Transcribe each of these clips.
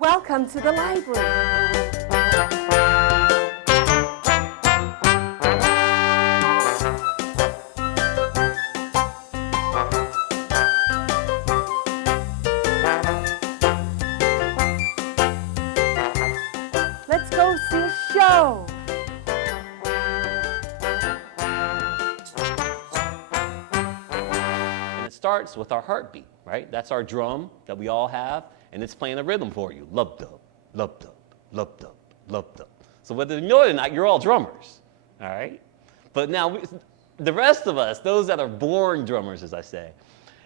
Welcome to the library. Let's go see a show. And it starts with our heartbeat, right? That's our drum that we all have, and it's playing a rhythm for you. Lub-dub, lub-dub, lub-dub, lub-dub. So whether you know it or not, you're all drummers, all right? But now, the rest of us, those that are born drummers, as I say,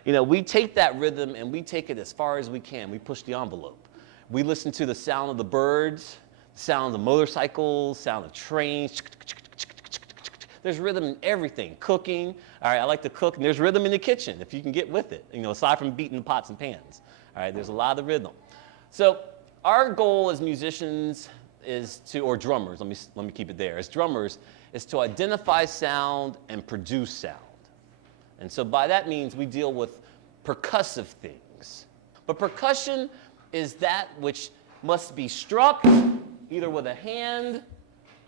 we take that rhythm and we take it as far as we can. We push the envelope. We listen to the sound of the birds, the sound of motorcycles, sound of trains. There's rhythm in everything. Cooking, all right, I like to cook, and there's rhythm in the kitchen if you can get with it, aside from beating the pots and pans. All right, there's a lot of rhythm. So our goal as musicians or drummers, let me keep it there, as drummers, is to identify sound and produce sound. And so by that means we deal with percussive things. But percussion is that which must be struck either with a hand,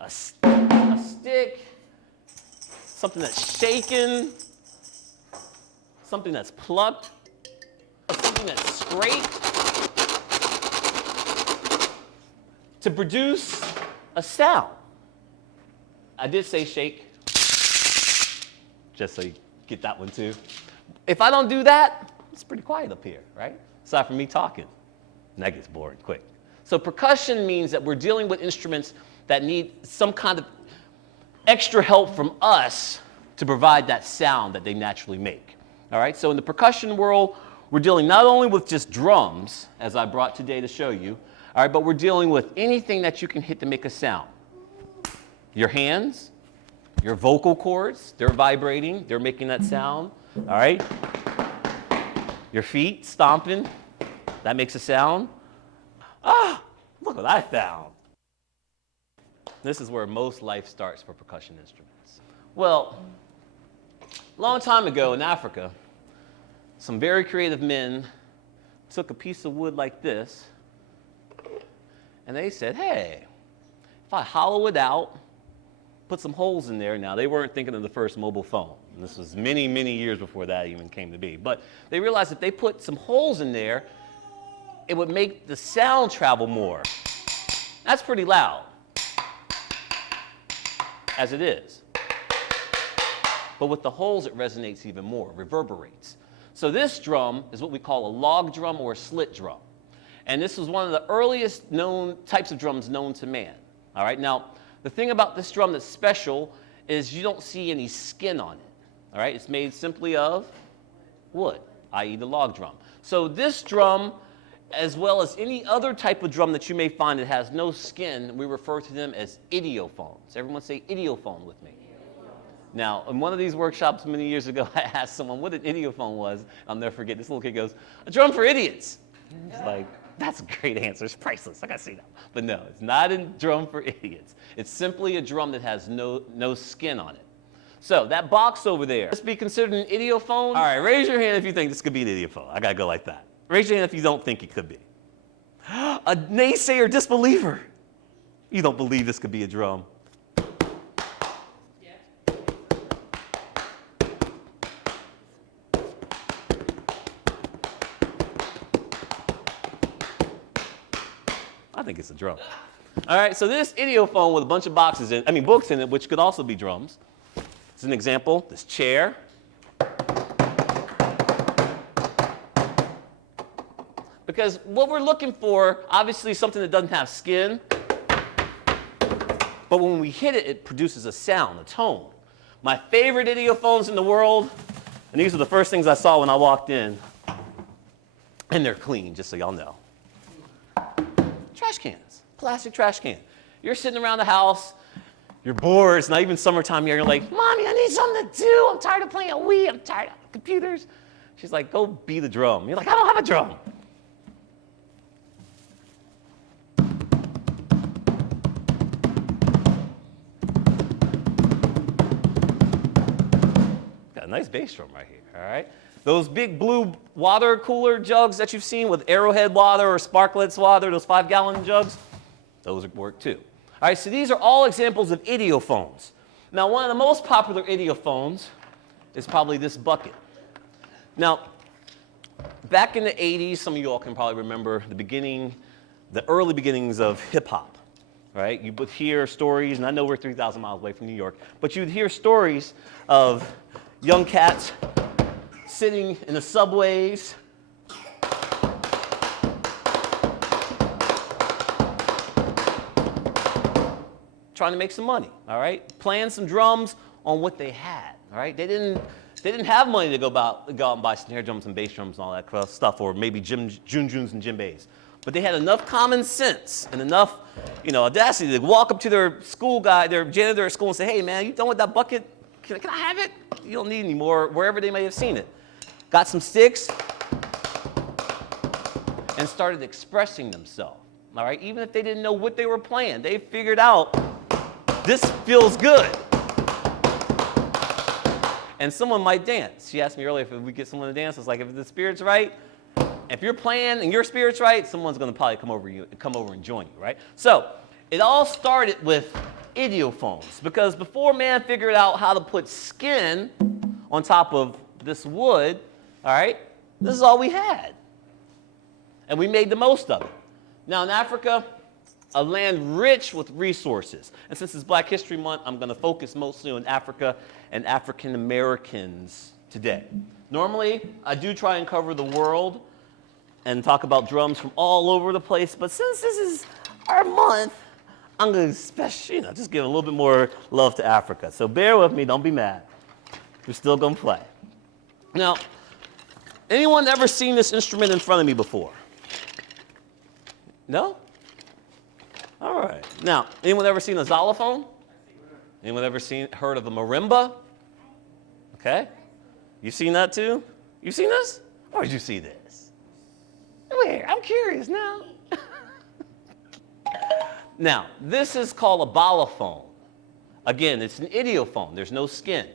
a stick, something that's shaken, something that's plucked, or something that's scraped to produce a sound. I did say shake, just so you get that one too. If I don't do that, it's pretty quiet up here, right? Aside from me talking, and that gets boring quick. So percussion means that we're dealing with instruments that need some kind of extra help from us to provide that sound that they naturally make. All right, so in the percussion world, we're dealing not only with just drums, as I brought today to show you, all right, but we're dealing with anything that you can hit to make a sound. Your hands, your vocal cords, they're vibrating, they're making that sound, all right? Your feet stomping, that makes a sound. Ah, look what I found. This is where most life starts for percussion instruments. Well, a long time ago in Africa, some very creative men took a piece of wood like this, and they said, hey, if I hollow it out, put some holes in there. Now, they weren't thinking of the first mobile phone. And this was many, many years before that even came to be. But they realized if they put some holes in there, it would make the sound travel more. That's pretty loud, as it is. But with the holes, it resonates even more, reverberates. So this drum is what we call a log drum or a slit drum. And this was one of the earliest known types of drums known to man. All right, now, the thing about this drum that's special is you don't see any skin on it. All right, it's made simply of wood, i.e. the log drum. So this drum, as well as any other type of drum that you may find that has no skin, we refer to them as idiophones. Everyone say idiophone with me. Now, in one of these workshops many years ago, I asked someone what an idiophone was. I'll never forget. This little kid goes, a drum for idiots. It's like, that's a great answer. It's priceless. I got to see that. But no, it's not a drum for idiots. It's simply a drum that has no skin on it. So that box over there, this be considered an idiophone? All right, raise your hand if you think this could be an idiophone. I got to go like that. Raise your hand if you don't think it could be. A naysayer disbeliever. You don't believe this could be a drum. I think it's a drum. All right, so this idiophone with a bunch of books in it, which could also be drums. It's an example, this chair. Because what we're looking for, obviously something that doesn't have skin, but when we hit it, it produces a sound, a tone. My favorite idiophones in the world, and these are the first things I saw when I walked in, and they're clean, just so y'all know. Trash cans, plastic trash can. You're sitting around the house, you're bored, it's not even summertime here, you're like, Mommy, I need something to do. I'm tired of playing Wii, I'm tired of computers. She's like, go be the drum. You're like, I don't have a drum. Got a nice bass drum right here, all right? Those big blue water cooler jugs that you've seen with Arrowhead water or Sparkletts water, those 5-gallon jugs, those work too. All right, so these are all examples of idiophones. Now, one of the most popular idiophones is probably this bucket. Now, back in the 80s, some of you all can probably remember the early beginnings of hip hop, right? You would hear stories, and I know we're 3,000 miles away from New York, but you'd hear stories of young cats sitting in the subways, trying to make some money, all right? Playing some drums on what they had, all right? They didn't have money to go out and buy snare drums and bass drums and all that stuff, or maybe junjuns and djembes. But they had enough common sense and enough, audacity to walk up to their school guy, their janitor at school, and say, "Hey, man, you done with that bucket? Can I have it? You don't need any more," wherever they may have seen it. Got some sticks and started expressing themselves, all right? Even if they didn't know what they were playing, they figured out, this feels good. And someone might dance. She asked me earlier if we get someone to dance. I was like, if the spirit's right, if you're playing and your spirit's right, someone's going to probably come over and join you, right? So it all started with idiophones, because before man figured out how to put skin on top of this wood, all right, this is all we had. And we made the most of it. Now in Africa, a land rich with resources. And since it's Black History Month, I'm going to focus mostly on Africa and African Americans today. Normally, I do try and cover the world and talk about drums from all over the place, but since this is our month, I'm going to just give a little bit more love to Africa. So bear with me, don't be mad. We're still going to play. Now, anyone ever seen this instrument in front of me before? No? All right. Now, anyone ever seen a xylophone? Anyone ever heard of a marimba? Okay. You seen that too? You seen this? Where did you see this? Where? I'm curious now. Now, this is called a balafone. Again, it's an idiophone. There's no skin.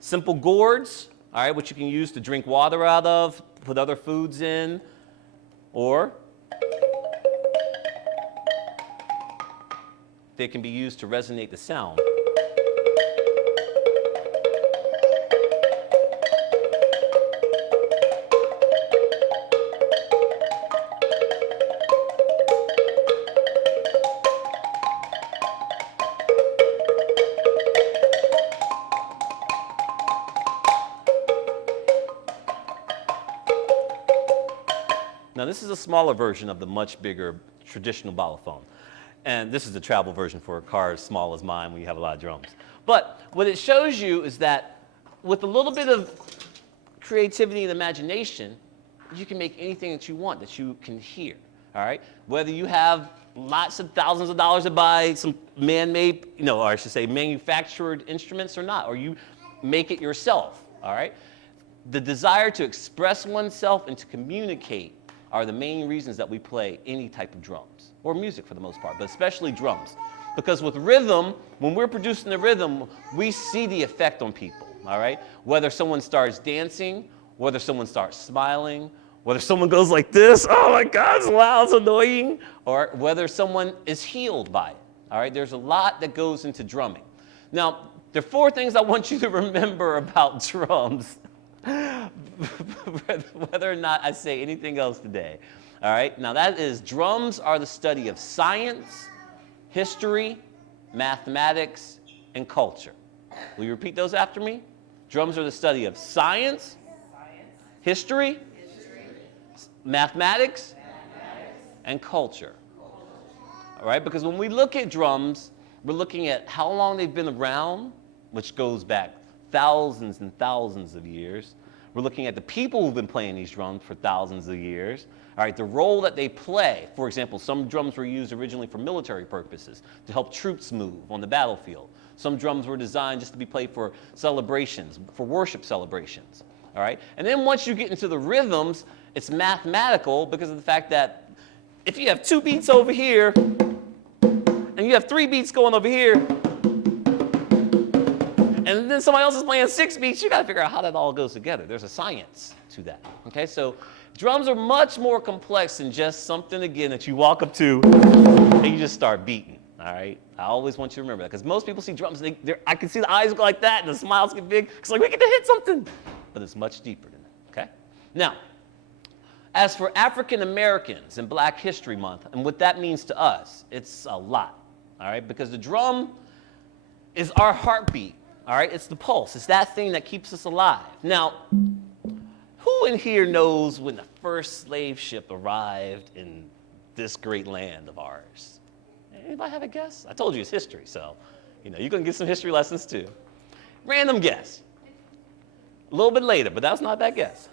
Simple gourds, all right, which you can use to drink water out of, put other foods in, or they can be used to resonate the sound. Now, this is a smaller version of the much bigger traditional balafone. And this is the travel version for a car as small as mine when you have a lot of drums. But what it shows you is that with a little bit of creativity and imagination, you can make anything that you want, that you can hear, all right? Whether you have lots of thousands of dollars to buy some man-made, or I should say manufactured instruments or not, or you make it yourself, all right? The desire to express oneself and to communicate are the main reasons that we play any type of drums, or music for the most part, but especially drums. Because with rhythm, when we're producing the rhythm, we see the effect on people, all right? Whether someone starts dancing, whether someone starts smiling, whether someone goes like this, oh my God, it's loud, it's annoying, or whether someone is healed by it, all right? There's a lot that goes into drumming. Now, there are 4 things I want you to remember about drums, whether or not I say anything else today. All right, now that is, drums are the study of science, history, mathematics, and culture. Will you repeat those after me? Drums are the study of science, history, mathematics, and culture. All right, because when we look at drums, we're looking at how long they've been around, which goes back thousands and thousands of years. We're looking at the people who've been playing these drums for thousands of years. All right, the role that they play. For example, some drums were used originally for military purposes, to help troops move on the battlefield. Some drums were designed just to be played for celebrations, for worship celebrations. All right, and then once you get into the rhythms, it's mathematical because of the fact that if you have 2 beats over here, and you have 3 beats going over here, and then somebody else is playing 6 beats. You got to figure out how that all goes together. There's a science to that. Okay, so drums are much more complex than just something, again, that you walk up to and you just start beating. All right, I always want you to remember that, because most people see drums, I can see the eyes go like that and the smiles get big. It's like, we get to hit something, but it's much deeper than that. Okay, now, as for African Americans and Black History Month and what that means to us, it's a lot. All right, because the drum is our heartbeat. All right, it's the pulse. It's that thing that keeps us alive. Now, who in here knows when the first slave ship arrived in this great land of ours? Anybody have a guess? I told you it's history, so you're going to get some history lessons too. Random guess. A little bit later, but that's not a bad guess.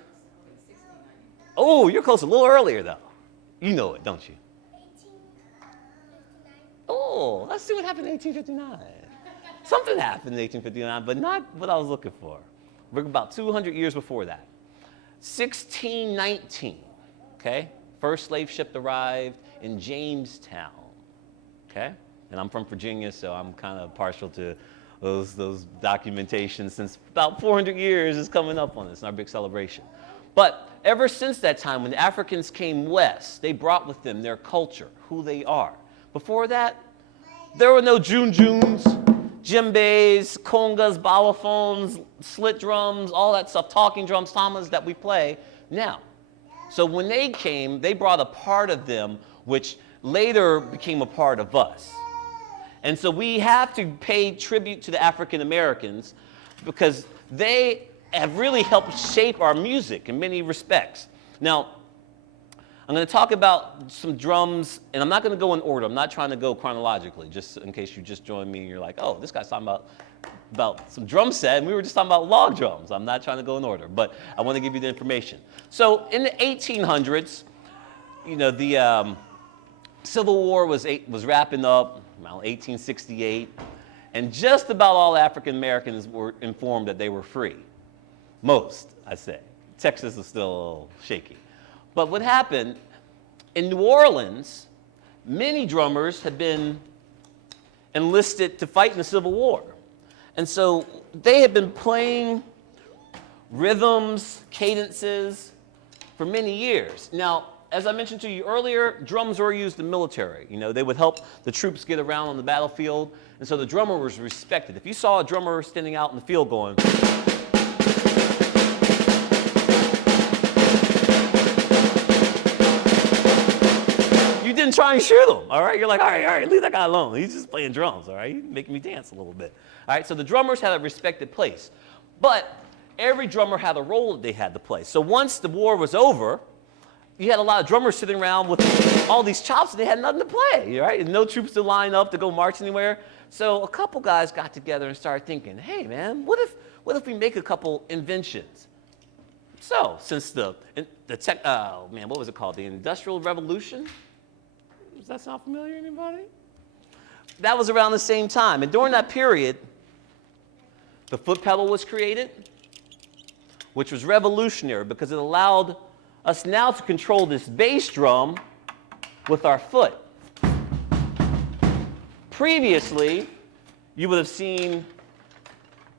Oh, you're close, a little earlier though. You know it, don't you? 1859. Oh, let's see what happened in 1859. Something happened in 1859, but not what I was looking for. We're about 200 years before that. 1619, okay? First slave ship arrived in Jamestown, okay? And I'm from Virginia, so I'm kind of partial to those documentations, since about 400 years is coming up on this in our big celebration. But ever since that time, when the Africans came west, they brought with them their culture, who they are. Before that, there were no junjuns, djembes, congas, balafons, slit drums, all that stuff, talking drums, tamas that we play now. So when they came, they brought a part of them which later became a part of us. And so we have to pay tribute to the African Americans, because they have really helped shape our music in many respects. Now, I'm going to talk about some drums, and I'm not going to go in order. I'm not trying to go chronologically, just in case you just joined me and you're like, oh, this guy's talking about some drum set, and we were just talking about log drums. I'm not trying to go in order, but I want to give you the information. So in the 1800s, the Civil War was wrapping up around 1868, and just about all African Americans were informed that they were free. Most, I say. Texas is still a little shaky. But what happened, in New Orleans, many drummers had been enlisted to fight in the Civil War. And so they had been playing rhythms, cadences for many years. Now, as I mentioned to you earlier, drums were used in the military. They would help the troops get around on the battlefield. And so the drummer was respected. If you saw a drummer standing out in the field going, didn't try and shoot him, all right? You're like, all right, leave that guy alone. He's just playing drums, all right? He's making me dance a little bit. All right, so the drummers had a respected place. But every drummer had a role that they had to play. So once the war was over, you had a lot of drummers sitting around with all these chops, and they had nothing to play, right? And no troops to line up to go march anywhere. So a couple guys got together and started thinking, hey, man, what if we make a couple inventions? So since what was it called? The Industrial Revolution? Does that sound familiar to anybody? That was around the same time. And during that period, the foot pedal was created, which was revolutionary because it allowed us now to control this bass drum with our foot. Previously, you would have seen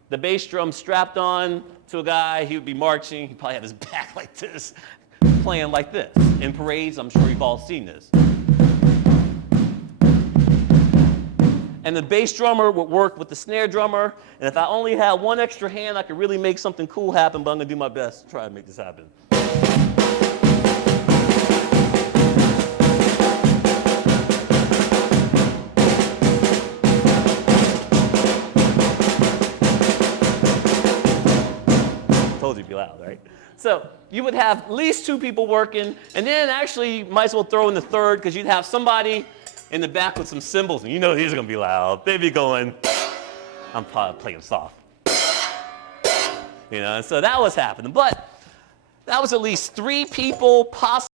the bass drum strapped on to a guy. He would be marching. He'd probably have his back like this, playing like this. In parades, I'm sure you've all seen this. And the bass drummer would work with the snare drummer. And if I only had one extra hand, I could really make something cool happen, but I'm going to do my best to try to make this happen. Told you to be loud, right? So you would have at least 2 people working, and then actually you might as well throw in the third, because you'd have somebody in the back with some cymbals, and these are going to be loud. They'd be going, I'm probably playing soft. And so that was happening. But that was at least 3 people, possibly